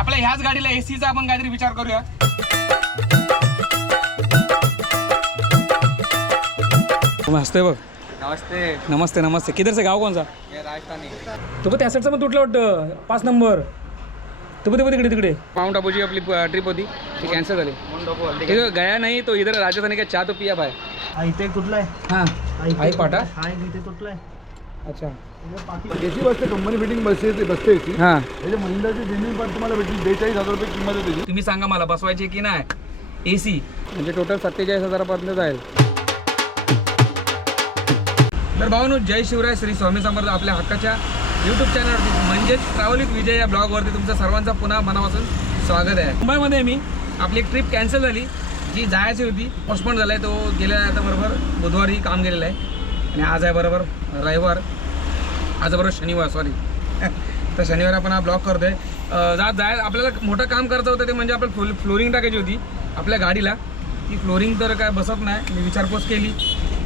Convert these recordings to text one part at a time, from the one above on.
आपल्या ह्याच गाडीला एसीचा आपण काहीतरी विचार करूया। नमस्ते बघ। नमस्ते। नमस्ते नमस्ते। किधर से गाव कौन सा? ये राजस्थानी। तो त्या साईडचं पण तुटलं वाटतं 5 नंबर। तो तिकडे तिकडे माउंट आबूची आपली ट्रिप होती ती कॅन्सल झाली। इधर गया नहीं तो इधर राजस्थानी का चाय तो पिया भाई। इथे तुटलाय। हां आई पाटा। हा इथे तुटलाय। अच्छा एसी बसते कंपनी फिटिंग बसते एसी। हां त्याचे महिंद्राची जेन्युइन पार्ट तुम्हाला भेटेल 42,000 रुपये किंमत आहे त्याची। तुम्ही सांगा मला बसवायची की नाही एसी म्हणजे टोटल 47,000 पर्यंत जाईल। तर भावांनो जय शिवराय श्री स्वामी समर्थ आपल्या हक्काच्या यूट्यूब चॅनलवरती म्हणजेच ट्रॅव्हल विथ विजय या ब्लॉगवरती तुमचं सर्वांचं पुन्हा मनापासून स्वागत आहे। मुंबईमध्ये मी आपली एक ट्रिप कॅन्सल झाली जी जायची होती पोस्टपोन झाला आहे। तो गेल्या आता बरोबर बुधवारी काम गेलेलं आहे आणि आज आहे बरोबर रविवार आज बरोबर शनिवार सॉरी तर शनिवार आपण हा ब्लॉग करतो आहे। जाय आपल्याला मोठं काम करायचं होतं ते म्हणजे आपण फ्लोरिंग टाकायची होती आपल्या गाडीला। ती फ्लोरिंग तर काय बसत नाही। मी विचारपूस केली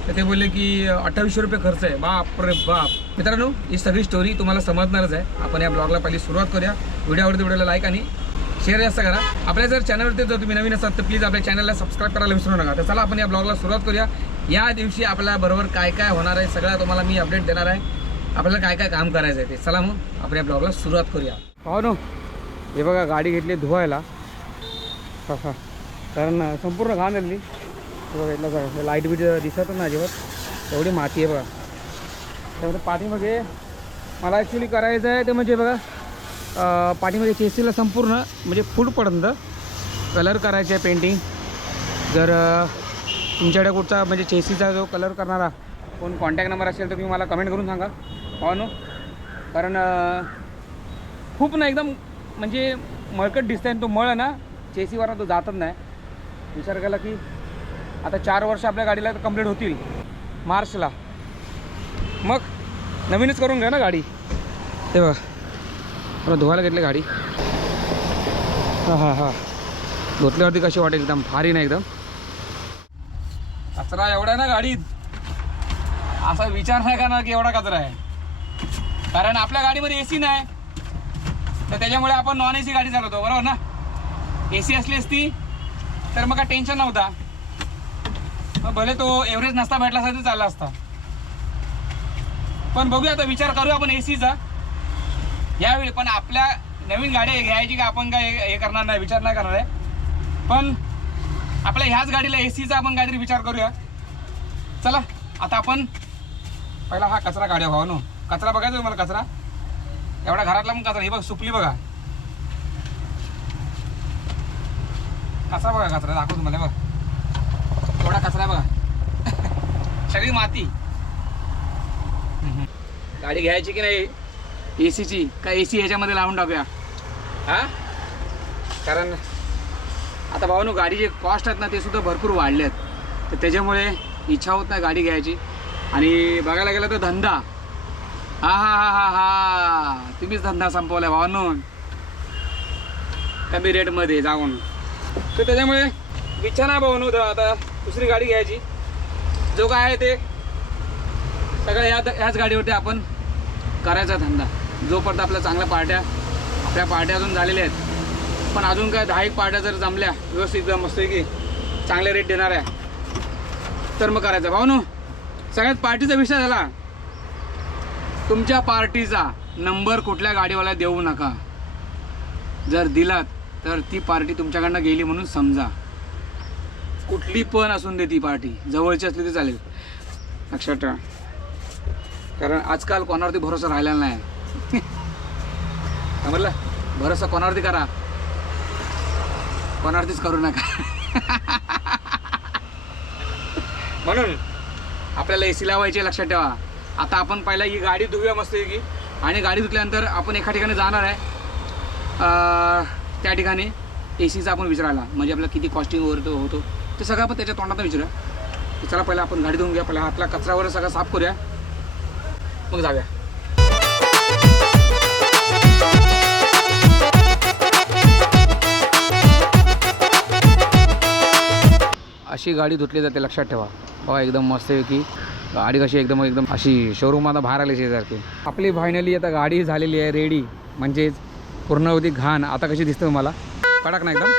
तर ते बोलले की 2800 रुपये खर्च आहे। बाप रे बाप। मित्रांनो ही सगळी स्टोरी तुम्हाला समजणारच आहे। आपण या ब्लॉगला पहिली सुरुवात करूया। व्हिडिओ आवडते व्हिडिओला लाईक आणि शेअर जास्त करा। आपल्या जर चॅनलवरती जर तुम्ही नवीन असाल तर प्लीज आपल्या चॅनलला सबस्क्राईब करायला विसरू नका। तर चला आपण या ब्लॉगला सुरुवात करूया। या दिवशी आपल्या बरोबर काय काय होणार आहे सगळं तुम्हाला मी अपडेट देणार आहे। आपल्याला काय काय काम करायचं आहे ते चला मग आपण या ब्लॉगला सुरुवात करूया। हो ना हे बघा गाडी घेतली धुवायला कारण संपूर्ण घाण झाली। बघा इथलं लाईट बीट दिसत ना अजिबात एवढी माती आहे बघा। त्यामध्ये पाठीमागे मला ॲक्च्युली करायचं आहे ते म्हणजे बघा पाठीमागे चेसीला संपूर्ण म्हणजे फूटपर्यंत कलर करायचे आहे पेंटिंग। जर तुमच्याकडे कुठचा म्हणजे चेसीचा जो कलर करणारा कोण कॉन्टॅक्ट नंबर असेल तर तुम्ही मला कमेंट करून सांगा हो नो। कारण खूप ना एकदम म्हणजे मळकट दिसत आहे तो मळ आहे ना चेसीवर तो जातच नाही। विचार केला की आता 4 वर्ष आपल्या गाडीला कंप्लीट होतील मार्चला मग नवीनच करून घ्या ना गाडी। ते बघा मला धुवायला घेतली गाडी। हां धुतल्यावरती कशी वाटेल एकदम भारी नाही एकदम। कचरा एवढा आहे ना गाडीत असा विचार नाही का ना की एवढा कचरा आहे। कारण आपल्या गाडीमध्ये एसी नाही तर त्याच्यामुळे आपण नॉन एसी गाडी चालवतो बरोबर ना। एसी असली असती तर मग काय टेन्शन नव्हता। मग भले तो एव्हरेज नसता भेटला असता तरी चालला असता। पण बघूया आता विचार करूया आपण एसीचा यावेळी। पण आपल्या नवीन गाडी घ्यायची का आपण काय हे करणार नाही विचार नाही करणार आहे। पण आपल्या ह्याच गाडीला एसीचा आपण काहीतरी विचार करूया। चला आता आपण पहिला हा कचरा काढूया भाऊ नो। कचरा बघायचा तुम्हाला कचरा एवढा घरातला पण कचरा हे बघ सुपली बघा कसा बघा कचरा दाखवतो तुम्हाला बघ एवढा कचरा बघा सगळी माती। गाडी घ्यायची की नाही एसीची का एसी ह्याच्यामध्ये लावून टाकूया हां। कारण आता भाऊ गाडीचे कॉस्ट आहेत ना ते सुद्धा भरपूर वाढले आहेत तर त्याच्यामुळे इच्छा होत नाही गाडी घ्यायची। आणि बघायला गेलं तर धंदा हा तुम्हीच धंदा संपवलाय भावांनो कमी रेटमध्ये जाऊन। तर त्याच्यामुळे इच्छा नाही भाऊ आता दुसरी गाडी घ्यायची। जो काय आहे ते सगळं ह्याच गाडीवरती आपण करायचा धंदा। जोपर्यंत आपल्या चांगल्या पार्ट्या आपल्या पार्ट्या अजून झालेल्या आहेत पण अजून काय 10 पार्ट्या जर जमल्या व्यवस्थित मस्त की चांगले रेट देणार आहे तर मग करायचं भाऊ सगळ्यात पार्टीचा विषय झाला। तुमच्या पार्टीचा नंबर कुठल्या गाडीवाला देऊ नका। जर दिलात तर ती पार्टी तुमच्याकडनं गेली म्हणून समजा। कुठली पण असून दे ती पार्टी जवळची असली तरी चालेल लक्षात ठेवा। कारण आजकाल कोणावरती भरोसा राहिलेला नाही समजलं। भरोसा कोणावरती करा कोणावरतीच करू नका। म्हणून आपल्याला एसी लावायची लक्षात ठेवा। आता आपण पहिला ही गाडी धुऊया मस्त की आणि गाडी धुतल्यानंतर आपण एका ठिकाणी जाणार आहे त्या ठिकाणी एसीचा आपण विचारायला म्हणजे आपल्याला किती कॉस्टिंग वगैरे होतो ते सगळं आपण त्याच्या तोंडात विचारूया। तर चला पहिला आपण गाडी धुवून घ्या। पहिला आपला कचरा वगैरे सगळं साफ करूया मग जाऊया। अशी गाडी धुतली जाते लक्षात ठेवा बघा एकदम मस्त आहे की गाडी कशी एकदम अशी शोरूम आता बाहेर आली शेजारखी। आपली फायनली आता गाडी झालेली आहे रेडी म्हणजेच पूर्ण होती घाण. आता कशी दिसते तुम्हाला कडक ना एकदम.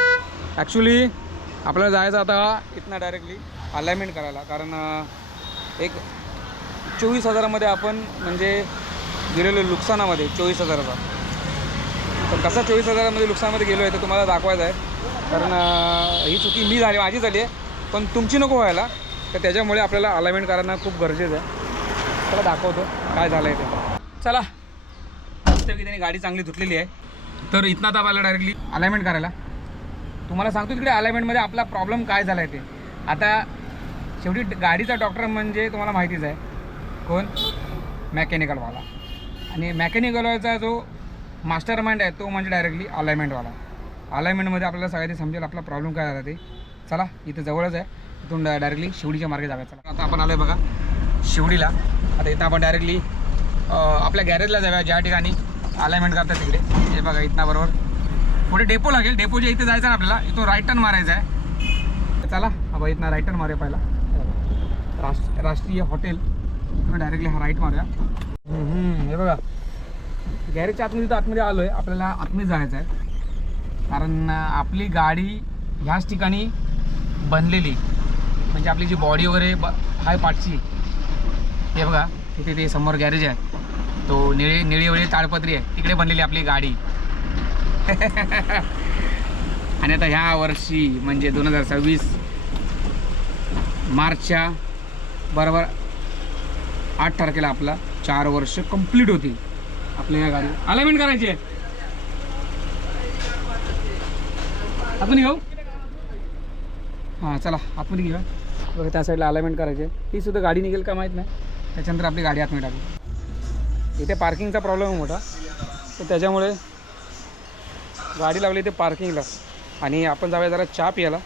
ॲक्च्युली आपल्याला जायचं आता इथनं डायरेक्टली अलाइनमेंट करायला, कारण एक 24,000मध्ये आपण म्हणजे गेलेलो नुकसानामध्ये 24,000चा. तर कसा 24,000मध्ये नुकसानामध्ये गेलो आहे ते तुम्हाला दाखवायचं आहे, कारण ही चुकी माझी झाली आहे, पण तुमची नको व्हायला. तर त्याच्यामुळे आपल्याला अलाइनमेंट करणं खूप गरजेचं आहे. त्याला दाखवतो काय झालं आहे ते. चला, मस्तपैकी त्यांनी गाडी चांगली धुतलेली आहे. तर इथनं आता आपल्याला डायरेक्टली अलाइनमेंट करायला. तुम्हाला सांगतो तिकडे अलाइनमेंटमध्ये आपला प्रॉब्लेम काय झाला आहे ते. आता शेवटी गाडीचा डॉक्टर म्हणजे तुम्हाला माहितीच आहे कोण, मॅकॅनिकलवाला. आणि मॅकॅनिकलवाल्याचा जो मास्टर माइंड आहे तो म्हणजे डायरेक्टली अलाइनमेंटवाला. अलाइनमेंटमध्ये आपल्याला सगळ्यांनी समजेल आपला प्रॉब्लेम काय झाला ते. चला, इथं जवळच आहे, इथून डायरेक्टली शिवडीच्या मार्गे जाऊया. चला, आता आपण आलो आहे बघा शिवडीला. आता इथं आपण डायरेक्टली आपल्या गॅरेजला जाऊया ज्या ठिकाणी अलाइनमेंट करतात तिकडे. हे बघा इथनं बरोबर पुढे डेपो लागेल. डेपोच्या इथे जायचं ना आपल्याला, इथून राईट टर्न मारायचं आहे. चला बाबा इथनं राईट टर्न मारूया पहिला. राष्ट्रीय हॉटेल डायरेक्टली हा राईट मारूया. हे बघा गॅरेजच्या आतमध्ये आलो आहे. आपल्याला आतमध्ये जायचं आहे, कारण आपली गाडी ह्याच ठिकाणी बनलेली, म्हणजे आपली जी बॉडी वगैरे हाय पाठची. हे बघा तिथे ते समोर गॅरेज आहे, तो निळी ताडपत्री आहे, तिकडे बनलेली आपली गाडी. आणि आता ह्या वर्षी म्हणजे 2026 मार्चच्या बरोबर 8 तारखेला आपला 4 वर्ष कंप्लीट होती आपल्या ह्या गाडी. अलाइनमेंट करायची आहे. आपण घेऊ. हां चला आतमध्ये घेऊया. बघा त्या साईडला अलाइनमेंट करायची आहे. ती सुद्धा गाडी निघेल का माहीत नाही. त्याच्यानंतर आपली गाडी आतमध्ये टाकू. इथे पार्किंगचा प्रॉब्लेम आहे मोठा, तर त्याच्यामुळे गाडी लावली इथे पार्किंगला. आणि आपण जाऊया जरा चहा प्यायला.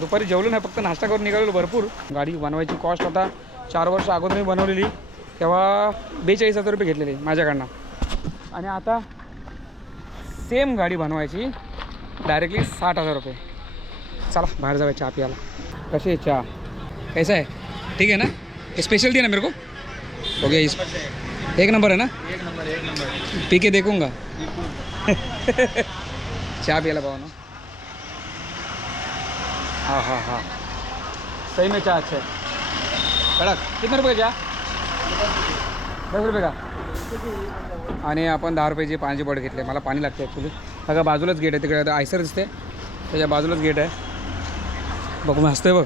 दुपारी जेवलो नाही, फक्त नाश्ता करून निघालेलो भरपूर. गाडी बनवायची कॉस्ट आता 4 वर्ष अगोदर मी बनवलेली तेव्हा 42,000 रुपये घेतलेले माझ्याकडनं. आणि आता सेम गाडी बनवायची डायरेक्टली 60,000 रुपये. चला बाहेर जाऊया चहा प्यायला. कशी आहे चहा, कैसा है, ठीक है ना? स्पेशल दिया ना मेरे को. हो गया, इस 1 नंबर है ना. 1 नंबर पी के देखूंगा. चहा प्यायला पाहू ना. हाँ सही में चहा अच्छा है, कडक. कितना रुपये चहा? 10 रुपये का. आणि आपण 10 रुपयाची पाण्याची बॉटल घेतली. मला पाणी लागते ॲक्च्युली. बघा बाजूलाच गेट आहे, तिकडे आयसर दिसते त्याच्या बाजूलाच गेट आहे. बघू मैं हंसते बघ.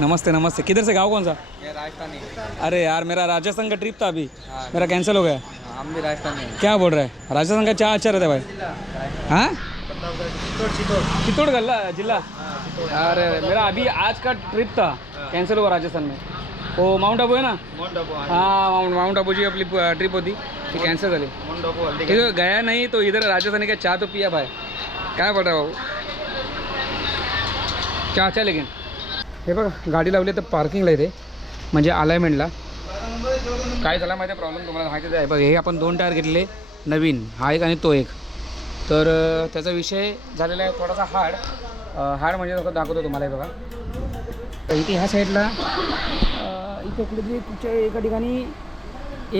नमस्ते नमस्ते. किधर से, गाँव कौन सा? राजस्थानी. अरे यार मेरा राजस्थान का ट्रिप था अभी, मेरा कैंसिल हो गया. हम भी राजस्थानी हैं. क्या बोल रहा है, राजस्थान का चाय अच्छा रहता है भाई. हाँ चित्तौड़गढ़ जिला. अरे मेरा अभी आज का ट्रिप था, कैंसिल हुआ राजस्थान में. वो माउंट आबू है ना. हाँ माउंट आबू जी अपनी ट्रिप होती ती कॅन्सल झाली. इधर गया नहीं तो इधर राजस्थानी का चाय तो पिया भाई. काय बोल रहा भाऊ, चहा अच्छा. लेकिन हे बघा गाडी लावली तर पार्किंगला इथे, म्हणजे अलाइनमेंटला. काय झाला माहिती आहे प्रॉब्लेम, तुम्हाला माहितीच आहे. बघा हे आपण 2 टायर घेतलेले नवीन, हा एक आणि तो एक. तर त्याचा विषय झालेला आहे थोडासा हार्ड म्हणजे कसं दाखवतो तुम्हाला. हे बघा तर इथे ह्या साईडला इथे कुठे तुमच्या एका ठिकाणी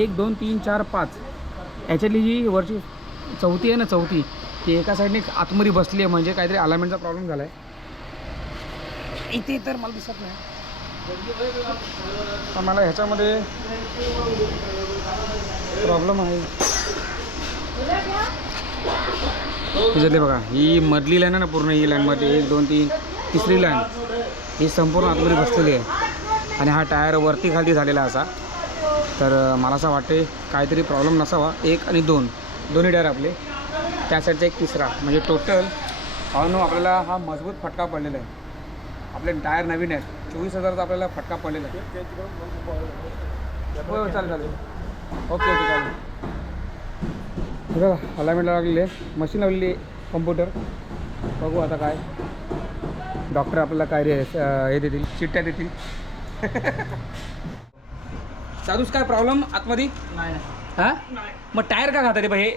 1 2 3 4 5 याच्यातली जी वरची चौथी आहे ना, चौथी ती एका साईडने आतमध्ये बसली आहे, म्हणजे काहीतरी अलाइनमेंटचा प्रॉब्लेम झाला आहे. इथे तर मला दिसत नाही, पण मला ह्याच्यामध्ये प्रॉब्लेम आहे. त्याच्यातले बघा ही मधली लाईन आहे ना, पूर्ण ही लाईनमध्ये 1 2 3 तिसरी लाईन ही संपूर्ण आतमध्ये बसलेली आहे. आणि हा टायर वरती खाली झालेला असा. तर मला असं वाटते काहीतरी प्रॉब्लेम नसावा. 1 आणि 2 दोन्ही टायर आपले, त्या साईडचा एक तिसरा, म्हणजे टोटल आपल्याला हा मजबूत फटका पडलेला आहे. आपले टायर नवीन आहेत, 24,000चा आपल्याला फटका पडलेला आहे. हो चालेल. ओके चालेल. बघा अलाइनमेंटला लागलेली आहे, मशीन लावलेली आहे, कम्प्युटर. बघू आता काय डॉक्टर आपल्याला काय हे देतील, चिठ्ठ्या देतील. साधूस काय प्रॉब्लेम आतमध्ये नाही. हां मग टायर का खाता रे भाई.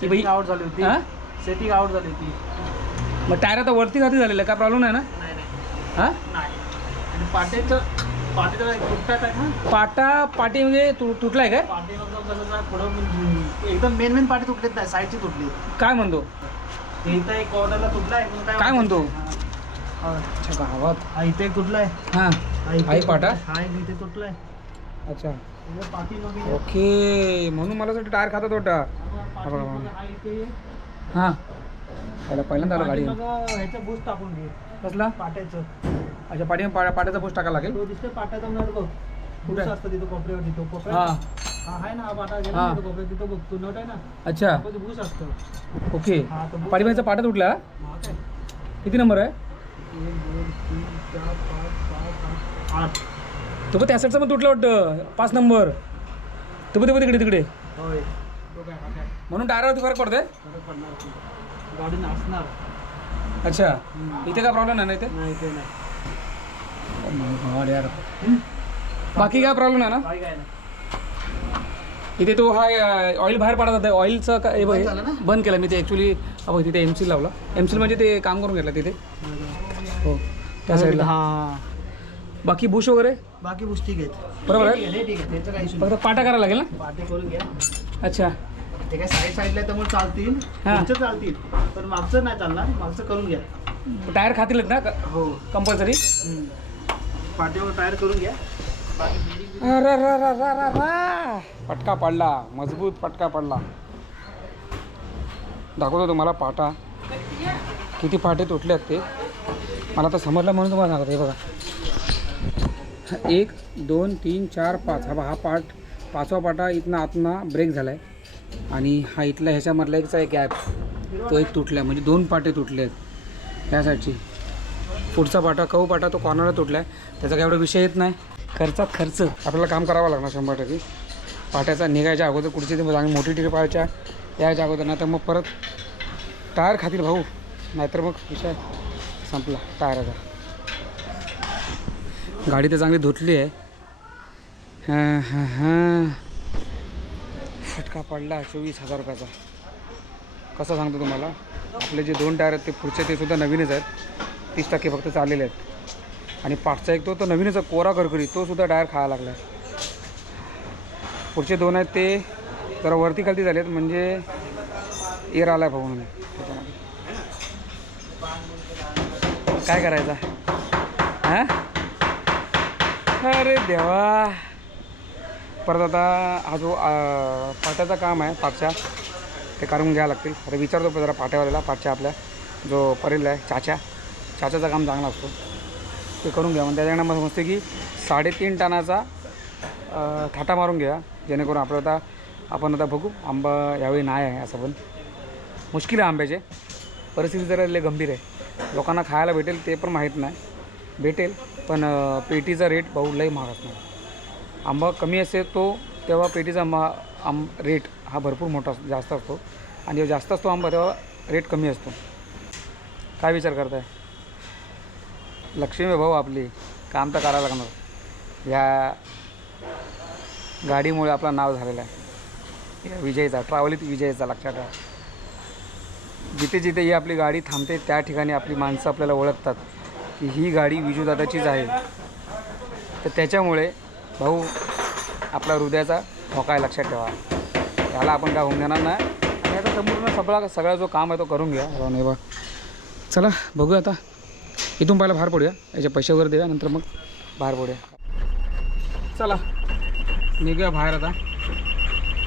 सेटिंग आउट झाली होती. हां सेटिंग आउट झाली होती. मग टायर आता वरती खाली झालेलं आहे, काय प्रॉब्लेम नाही ना. नाही हां नाही. आणि पाट्याचं पाठीला एक तुटतात आहे ना पाटी म्हणजे तुटलाय काय? पाठी एकदम कसं ना थोडं एकदम मेन पाठी तुटलीत नाही, साईडची तुटली. काय म्हणतो? ते इथं एक कॉर्डरला तुटलाय मग काय म्हणतो? हा. अच्छा गावात. हा इथे एक तुटलाय. हां हा इथे आहे पाटा? तुटलाय. हा एक इथे तुटलाय. अच्छा इथे पाठीमागे ओके, म्हणून मला वाटतं टायर खातात होता. पाठीमागे हा इथे हां त्याला पहिल्यांदा आलं गाडी. पाठीमागं ह्याचं बूस्ट टाकून घे कसला? पाट्याचं. अच्छा पाट्याचा पोस्ट टाकायला लागेल. तो दिसते पाट्याचा नट बघ. कुठे? बूस्ट असतं तिथं कोपऱ्यावर तिथं कोपऱ्यात. हां हा आहे ना, हा पाटा गेला हा. ना तिथं कोपऱ्यात, तिथं बघ तो नट आहे ना, अच्छा त्याचं बूस्ट असतं. ओके. हा, तो बूस्ट पाठीमागचा पाटा तुटला. हा काय? किती नंबर आहे? 1 2 3 4 5 6 7 8. तो पण त्या साईडचा पण तुटला वाटतं 5 नंबर. तो पण तिकडे होय. तो काय हा काय? म्हणून टायरावरती फरक पडतोय. फरक पडणार की. गाडी नाचणार. अच्छा इथे काय प्रॉब्लेम नाही ना इथे? नाही ते नाही. यार बाकी काय प्रॉब्लेम आहे ना काय काय नाही. इथे? तो हा ऑइल बाहेर पडत होता. ऑइलचं काय बंद झालं ना? बंद केलं मी ते ॲक्च्युली. तिथे एमसील लावला. एमसील म्हणजे ते काम करून घेतलं तिथे. हो त्या साईडला. हा. बाकी बुश वगैरे बाकी बुश ठीक आहेत. बरोबर आहे? ठीक आहे, ठीक आहे. त्याचं काही इश्यू नाही. फक्त पाटा करायला लागेल ना? पाटे करून घ्या. अच्छा ते काय साईडला त्यामुळे चालतील. हा. पुढचं चालतील पण मागचं नाही चालणार. मागचं करून घ्या. टायर खातीलच ना हो. कंपल्सरी? पाठीवर टायर करून घ्या. फटका पडला, मजबूत फटका पडला. दाखवतो तुम्हाला पाटा किती पाटे तुटले आहेत ते. मला आता समजलं म्हणून तुम्हाला सांगतो. हे बघा 1 2 3 4 5. हा पाचवा पाटा इथनं आतनं ब्रेक झाला आहे. आणि हा इथला ह्याच्यामधला एकचा एक गॅप तो एक तुटला आहे. म्हणजे 2 पाटे तुटले आहेत ह्या साईडची. पुढचा पाटा पाटा तो कॉर्नरला तुटला आहे. त्याचा काय एवढा विषय येत नाही. खर्चात खर्च आपल्याला काम करावं लागणार 100%. पाट्याचा निघायच्या अगोदर कुठची ते चांगली मोठी टिरी पाहायच्या यायच्या अगोदर. नाही तर मग परत टायर खातील भाऊ. नाहीतर मग विषय संपला टायराचा. गाडी तर चांगली धुतली आहे. फटका पडला 24,000 रुपयाचा. कसं सांगतो तुम्हाला, आपले जे 2 टायर आहेत ते पुढचे ते सुद्धा नवीनच आहेत. 30% फक्त चाललेले आहेत. आणि पाठचा एक तो नवीनच आहे कोरा करकरी, तो सुद्धा टायर खायला लागला आहे. पुढचे 2 आहेत ते जरा वरती खालती झालेत. म्हणजे एअर आला आहे भाऊ म्हणून त्याच्यामध्ये. काय करायचा? हां अरे देवा. परत आता हा जो पाट्याचा काम आहे पाठच्या ते करून घ्यावं लागतील. आता विचारतो जरा पाट्यावाल्याला. पाठच्या आपल्या जो परेल आहे चाच्याचा काम चांगला असतो ते करून घ्या. मग त्याच्याकडनं मला समजते की 3.5 टनाचा थाटा मारून घ्या. जेणेकरून आपण आता बघू. आंबा यावेळी नाही आहे असं पण मुश्किल आहे. आंब्याचे परिस्थिती जरा लय गंभीर आहे. लोकांना खायला भेटेल ते पण माहीत नाही. भेटेल पण पेटीचा रेट भाऊ लई महाग असणार. आंबा कमी असेल तेव्हा पेटीचा रेट हा भरपूर मोठा जास्त असतो. आणि जेव्हा जास्त असतो आंबा तेव्हा रेट कमी असतो. काय विचार करताय? लक्ष्मी भाऊ आपली काम तर करायला लागणार. या गाडीमुळे आपलं नाव झालेलं आहे. या विजयचा ट्रॅव्हलित विजयचा लक्षात ठेवा. जिथे जिथे ही आपली गाडी थांबते त्या ठिकाणी आपली माणसं आपल्याला ओळखतात की ही गाडी विजूदादाचीच आहे. तर त्याच्यामुळे भाऊ आपला हृदयाचा धोका आहे लक्षात ठेवा. याला आपण काय होऊन देणार नाही. आणि आता संपूर्ण सगळा जो काम आहे तो करून घ्या. नाही बा चला बघूया आता. इथून पहिला बाहेर पडूया. याचे पैसे वगैरे देऊया नंतर मग बाहेर पडूया. चला निघूया बाहेर आता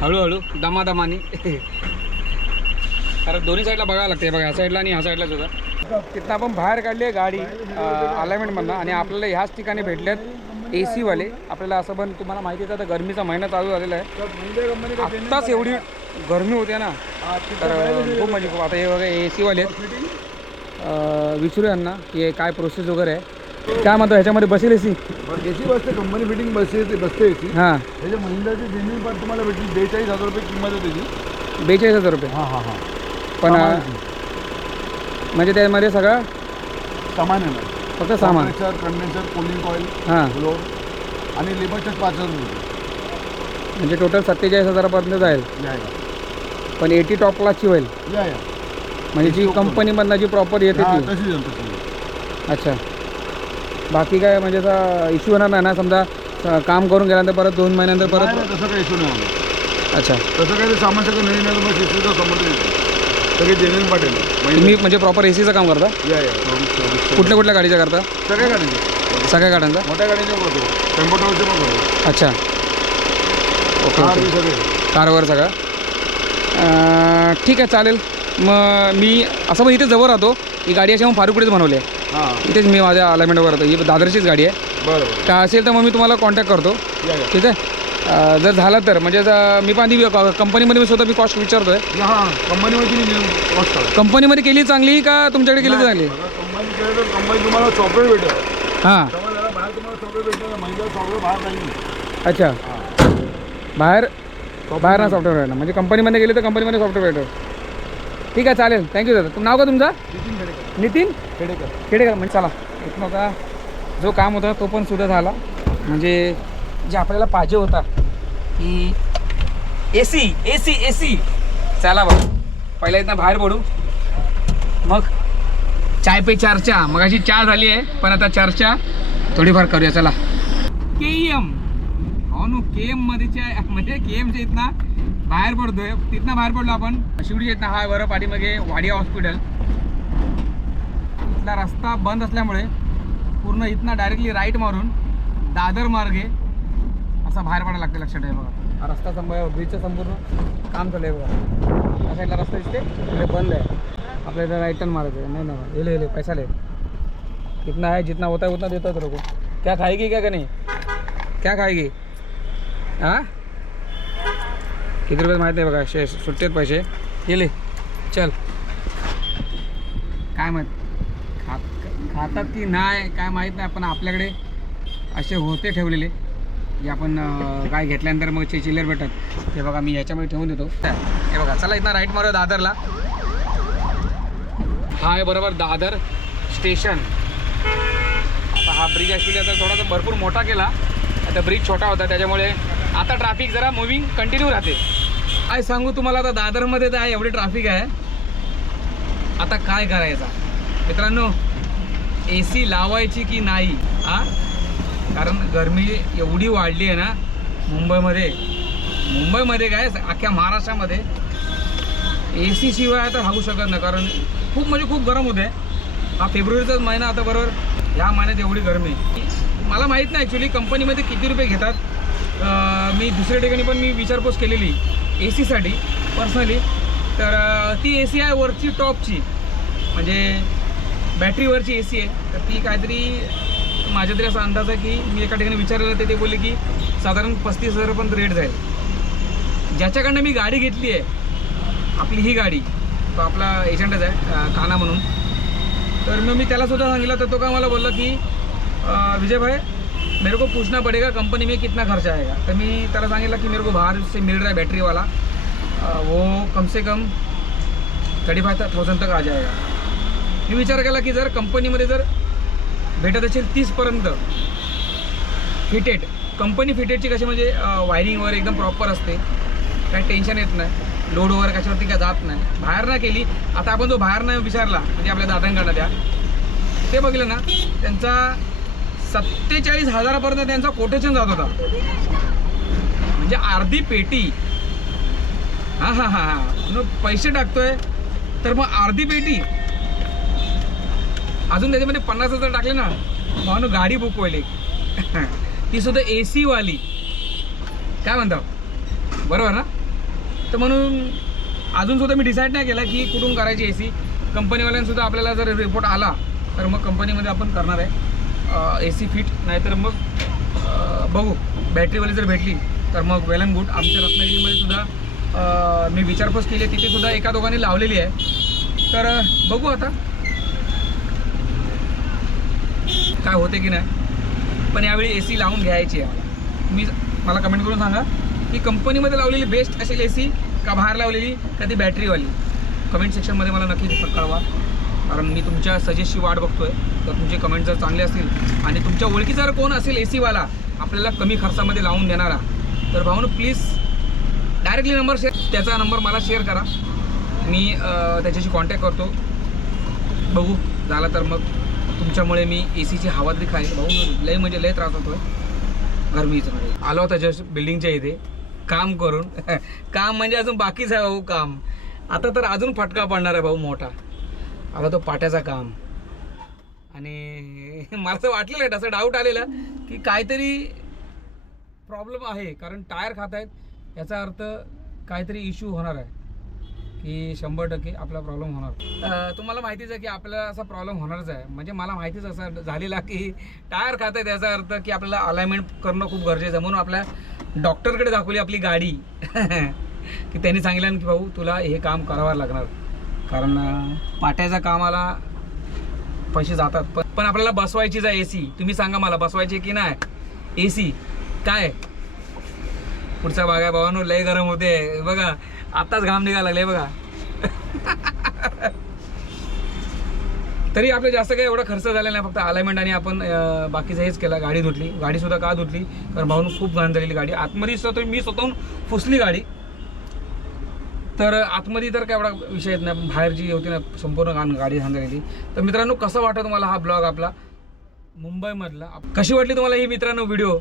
हळूहळू दमादमानी. कारण दोन्ही साईडला बघायला लागते. बघा ह्या साईडला आणि ह्या साईडलाच होता. तिथं आपण बाहेर काढली आहे गाडी अलाइनमेंटमधनं. आणि आपल्याला ह्याच ठिकाणी भेटल्यात AC वाले. आपल्याला असं पण तुम्हाला माहिती आहे आता गरमीचा महिना चालू झालेला आहे. आत्ताच एवढी गरमी होते ना तर खूप म्हणजे खूप. आता हे बघा AC वाले आहेत. विचारू यांना की काय प्रोसेस वगैरे आहे. काय म्हणतो ह्याच्यामध्ये बसेल AC? AC बसते, कंपनी फिटिंग बसते AC. हां त्याच्या महिंद्राची जेन्युइन पार्ट तुम्हाला भेटतील 42,000 रुपये किंमत आहे त्याची. 42,000 रुपये. हां पण म्हणजे त्यामध्ये सगळं सामान येणार. फक्त सामान. कंडेन्सर, कूलिंग कॉईल, हां फ्लोर आणि लेबरचे 5,000 रुपये. म्हणजे टोटल 47,000पर्यंत जाईल. या पण 80 टॉप क्लासची होईल. या म्हणजे जी कंपनीमधनं जी प्रॉपर येते ती. तशी. अच्छा बाकी काय म्हणजे असा इश्यू होणार नाही ना, समजा काम करून गेल्यानंतर परत 2 महिन्यानंतर नाही, परत. नाही, तसं काही इश्यू नाही होणार. अच्छा, तसं काही ते सामान सगळं नवीन आहे, मग शिस्तीचा संबंध येतो सगळे जेन्युइन पाटील तुम्ही म्हणजे प्रॉपर एसीचं काम करता? या कुठल्या कुठल्या गाडीचं करता? सगळ्या गाडीचे, सगळ्या गाड्यांचा? मोठ्या गाडीचे पण करतो, टेम्पो ट्रॅव्हलचे पण करतो, अच्छा, ओके कार ओके. बी सगळे. कारवर सगळं ठीक आहे, चालेल. मग मी असं पण इथे जवळ राहतो, ही गाडी अशी मग फारुकडेच बनवली आहे. हां, इथेच मी माझ्या अलाइनमेंटवर राहतो. ही दादरचीच गाडी आहे. बरं बरं, काय असेल तर मग मी तुम्हाला कॉन्टॅक्ट करतो. या या. ठीक आहे. जर झालं तर म्हणजे मी पण आधी कंपनीमध्ये मी स्वतः कॉस्ट विचारतो आहे. हां, कंपनीमध्ये मी कॉस्ट काढतो. कंपनीमध्ये केली चांगली का तुमच्याकडे केली तर चांगली? कंपनी केलं तर कंपनी तुम्हाला सॉफ्टवेअर भेटेल. हां, समजलं, बाहेर तुम्हाला सॉफ्टवेअर भेटेल, महिला सॉफ्टवेअर बाहेर नाही. अच्छा. बाहेर ना सॉफ्टवेअर आहे ना, म्हणजे कंपनीमध्ये गेले तर कंपनीमध्ये सॉफ्टवेअर भेटेल. ठीक आहे, चालेल. थँक्यू दादा. नाव का तुमचं? नितीन खेडेकर. नितीन खेडेकर. खेडेकर. म्हणजे चला, इथनं का जो काम होता तो पण सुद्धा झाला. म्हणजे जे आपल्याला पाहिजे होता की एसी. चला बघ, पहिला इथनं बाहेर पडू, मग चाय पे चर्चा. मग अशी चहा झाली आहे, पण आता चर्चा थोडीफार करूया. चला, KM. हो ना, KM मध्ये म्हणजे KMच्या इथनं बाहेर पडतोय. तिथनं बाहेर पडलो आपण शिवडीच्या इथनं. हा बरं पाठीमागे वाडिया हॉस्पिटल. इथला रस्ता बंद असल्यामुळे पूर्ण इथनं डायरेक्टली राईट मारून दादर मार्गे असा बाहेर पडायला लागते. लक्षात आहे बघा, हा रस्ता ब्रिजचं संपूर्ण काम चालू आहे बघा. या साईडला रस्ता दिसते, इकडे बंद आहे. आपल्याला राईट टर्न मारायचं आहे. नाही ले पैसा ले. कितना है, जितना होता है उतना देता है तेरे को. क्या खाएगी क्या नहीं, क्या खाएगी? हां, किती रुपये माहीत नाही बघा. सुट्टेत पैसे गेले. चल, काय माहीत खातात की नाही काय माहीत नाही, पण आपल्याकडे असे होते ठेवलेले जे आपण काय घेतल्यानंतर मग चिल्लर भेटतात. हे बघा, मी ह्याच्यामध्ये ठेवून देतो. हे बघा, चला इथनं राईट मारूया दादरला. हा आहे बरोबर दादर स्टेशन. आता हा ब्रिज ॲक्च्युली आता थोडासा भरपूर मोठा केला. आता ब्रिज छोटा होता, त्याच्यामुळे आता ट्रॅफिक जरा मूव्हिंग कंटिन्यू राहते. काय सांगू तुम्हाला, आता दादरमध्ये तर आहे एवढी ट्रॅफिक आहे. आता काय करायचं मित्रांनो, AC लावायची की नाही? हां, कारण गरमी एवढी वाढली आहे ना मुंबईमध्ये काय अख्ख्या महाराष्ट्रामध्ये AC शिवाय आता राहू शकत नाही. कारण खूप म्हणजे खूप गरम होते. हा फेब्रुवारीचाच महिना आता बरोबर, ह्या महिन्यात एवढी गरमी. मला माहीत नाही ॲक्च्युली कंपनीमध्ये किती रुपये घेतात. मी दुसऱ्या ठिकाणी पण मी विचारपूस केलेली ACसाठी पर्सनली. तर ती AC आहे वरची टॉपची, म्हणजे बॅटरीवरची AC आहे. तर ती काहीतरी माझ्या तरी असा अंदाज आहे की मी एका ठिकाणी विचारलेलं ते बोलले की साधारण 35,000 पण रेट जाईल. ज्याच्याकडनं मी गाडी घेतली आहे, आपली ही गाडी, तो आपला एजंटच आहे काना म्हणून. तर मग मी त्यालासुद्धा सांगितलं, तर तो का मला बोलला की विजय भाई मेरे को पूछना पड़ेगा कंपनी में कितना खर्चा आएगा. तर मी त्याला सांगितलं की मेरे को बाहर से मिल रहा है बैटरी वाला, वो कम से कम 35,000 तक आ जाएगा. मी विचार केला की जर कंपनीमध्ये जर भेटत असेल 30पर्यंत फिटेड, कंपनी फिटेडची कशी म्हणजे वायरिंग वगैरे एकदम प्रॉपर असते, काही टेन्शन येत नाही, लोड वगैरे कशावरती काय जात नाही. बाहेर ना केली. आता आपण जो बाहेर नाही विचारला म्हणजे आपल्या दादांकडनं त्या ते बघितलं ना, त्यांचा 47,000पर्यंत त्यांचा कोटेशन जात होता. म्हणजे अर्धी पेटी. हां पैसे टाकतोय तर मग अर्धी पेटी अजून त्याच्यामध्ये 50,000 टाकले ना, म्हणून गाडी बुक होईल एक. ती सुद्धा AC वाली. काय म्हणता, बरोबर ना? तर म्हणून अजूनसुद्धा मी डिसाईड नाही केला की कुठून करायची AC. कंपनीवाल्यांसुद्धा आपल्याला जर रिपोर्ट आला तर मग कंपनीमध्ये आपण करणार आहे AC फिट. नाहीतर मग बघू, बॅटरीवाली जर भेटली तर मग वेल अँड गुड. आमच्या रत्नागिरीमध्ये सुद्धा मी विचारपूस केली, तिथे सुद्धा एका दोघांनी लावलेली आहे. तर बघू आता काय होते की नाही. पण यावेळी AC लावून घ्यायची आहे. मला कमेंट करून सांगा की कंपनीमध्ये लावलेली बेस्ट असेल AC का बाहेर लावलेली का ती बॅटरीवाली. कमेंट सेक्शनमध्ये मला नक्की कळवा, कारण मी तुमच्या सजेस्टची वाट बघतोय. तर तुमचे कमेंट जर चांगले असतील आणि तुमच्या ओळखी जर कोण असेल AC वाला आपल्याला कमी खर्चामध्ये लावून देणारा, तर भाऊनो प्लीज डायरेक्टली नंबर त्याचा नंबर मला शेअर करा. मी त्याच्याशी कॉन्टॅक्ट करतो. बघू झाला तर मग तुमच्यामुळे मी AC ची हवा तरी खाईल भाऊ. लय म्हणजे लय त्रास होतोय गरमीचं. आलो होता जस्ट बिल्डिंगच्या इथे काम करून. काम म्हणजे अजून बाकीच आहे भाऊ काम. आता तर अजून फटका पडणार आहे भाऊ मोठा. आता तो पाट्याचा काम. आणि मला असं वाटलेलं आहे, असं डाऊट आलेला की काहीतरी प्रॉब्लेम आहे, कारण टायर खात आहेत याचा अर्थ काहीतरी इश्यू होणार आहे की 100% आपला प्रॉब्लेम होणार. तुम्हाला माहितीच आहे की आपल्याला असा प्रॉब्लेम होणारच आहे. म्हणजे मला माहितीच असं झालेला की टायर खात आहेत याचा अर्थ की आपल्याला अलाइनमेंट करणं खूप गरजेचं आहे. म्हणून आपल्या डॉक्टरकडे दाखवली आपली गाडी की त्यांनी सांगितलं की भाऊ तुला हे काम करावं लागणार, कारण पाट्याच्या कामाला पैसे जातात. पण आपल्याला बसवायचीच आहे AC. तुम्ही सांगा मला बसवायची की नाही AC? काय पुढचा भाग आहे भावानो, लय गरम होते बघा. आताच घाम निघायला लागले बघा. तरी आपलं जास्त काही एवढा खर्च झाला नाही, फक्त अलाइनमेंट आणि आपण बाकीचं हेच केलं. गाडी धुतली. गाडीसुद्धा का धुतली, कारण भाऊन खूप घाण झालेली गाडी. आतमध्ये सुद्धा मी स्वतःहून पुसली गाडी. तर आतमध्ये तर काय एवढा विषय येत नाही, बाहेर जी होती ना संपूर्ण गाडी घाण झालेली. तर मित्रांनो कसं वाटतं तुम्हाला हा ब्लॉग आपला मुंबईमधला? कशी वाटली तुम्हाला ही मित्रांनो व्हिडिओ?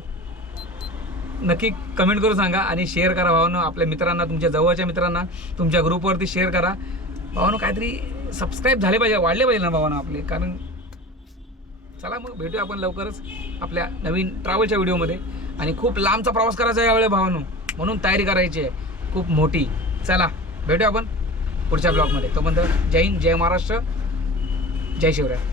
नक्की कमेंट करून सांगा आणि शेअर करा भावांनो. आपल्या मित्रांना, तुमच्या जवळच्या मित्रांना, तुमच्या ग्रुपवरती शेअर करा भावांनो. काहीतरी सबस्क्राईब झाले पाहिजे, वाढले पाहिजे ना भावांनो आपले. कारण चला मग भेटूया आपण लवकरच आपल्या नवीन ट्रॅव्हलच्या व्हिडिओमध्ये. आणि खूप लांबचा प्रवास करायचा आहे यावेळी भावांनो, म्हणून तयारी करायची आहे खूप मोठी. चला भेटूया आपण पुढच्या ब्लॉगमध्ये. तोपर्यंत जय हिंद, जय महाराष्ट्र, जय शिवराय.